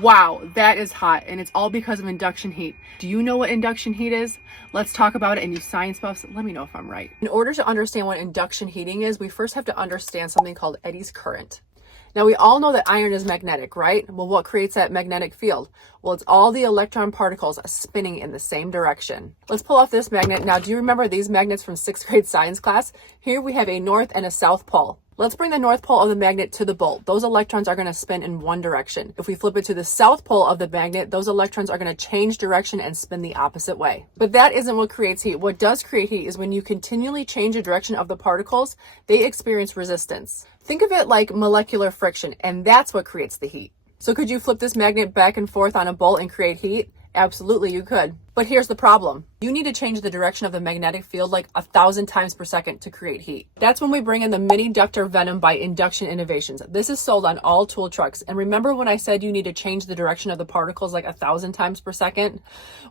Wow, that is hot, and it's all because of induction heat. Do you know what induction heat is? Let's talk about it, and you science buffs, let me know if I'm right. In order to understand what induction heating is, we first have to understand something called Eddy's current. Now, we all know that iron is magnetic, right? Well, what creates that magnetic field? Well, it's all the electron particles spinning in the same direction. Let's pull off this magnet. Now, do you remember these magnets from 6th grade science class? Here we have a north and a south pole. Let's bring the north pole of the magnet to the bolt. Those electrons are going to spin in one direction. If we flip it to the south pole of the magnet, those electrons are going to change direction and spin the opposite way. But that isn't what creates heat. What does create heat is when you continually change the direction of the particles, they experience resistance. Think of it like molecular friction, and that's what creates the heat. So could you flip this magnet back and forth on a bolt and create heat? Absolutely, you could. But here's the problem. You need to change the direction of the magnetic field like 1,000 times per second to create heat. That's when we bring in the mini ductor Venom by Induction Innovations. This is sold on all tool trucks. And remember when I said you need to change the direction of the particles like 1,000 times per second?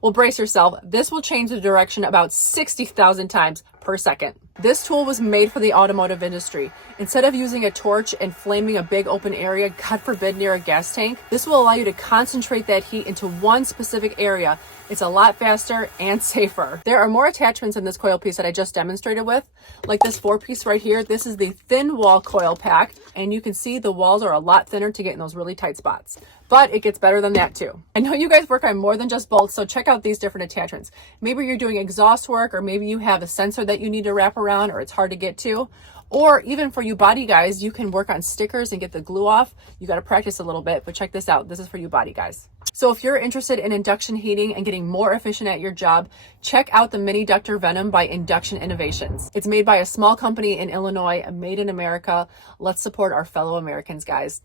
Well, brace yourself. This will change the direction about 60,000 times per second. This tool was made for the automotive industry. Instead of using a torch and flaming a big open area, God forbid, near a gas tank, this will allow you to concentrate that heat into one specific area. It's a lot faster and safer. There are more attachments in this coil piece that I just demonstrated with, like this 4-piece right here. This is the thin wall coil pack, and you can see the walls are a lot thinner to get in those really tight spots. But it gets better than that too. I know you guys work on more than just bolts, so check out these different attachments. Maybe you're doing exhaust work, or maybe you have a sensor that you need to wrap around, or it's hard to get to. Or even for you body guys, you can work on stickers and get the glue off. You got to practice a little bit, but check this out. This is for you body guys. So if you're interested in induction heating and getting more efficient at your job, check out the Mini Ductor Venom by Induction Innovations. It's made by a small company in Illinois, made in America. Let's support our fellow Americans, guys.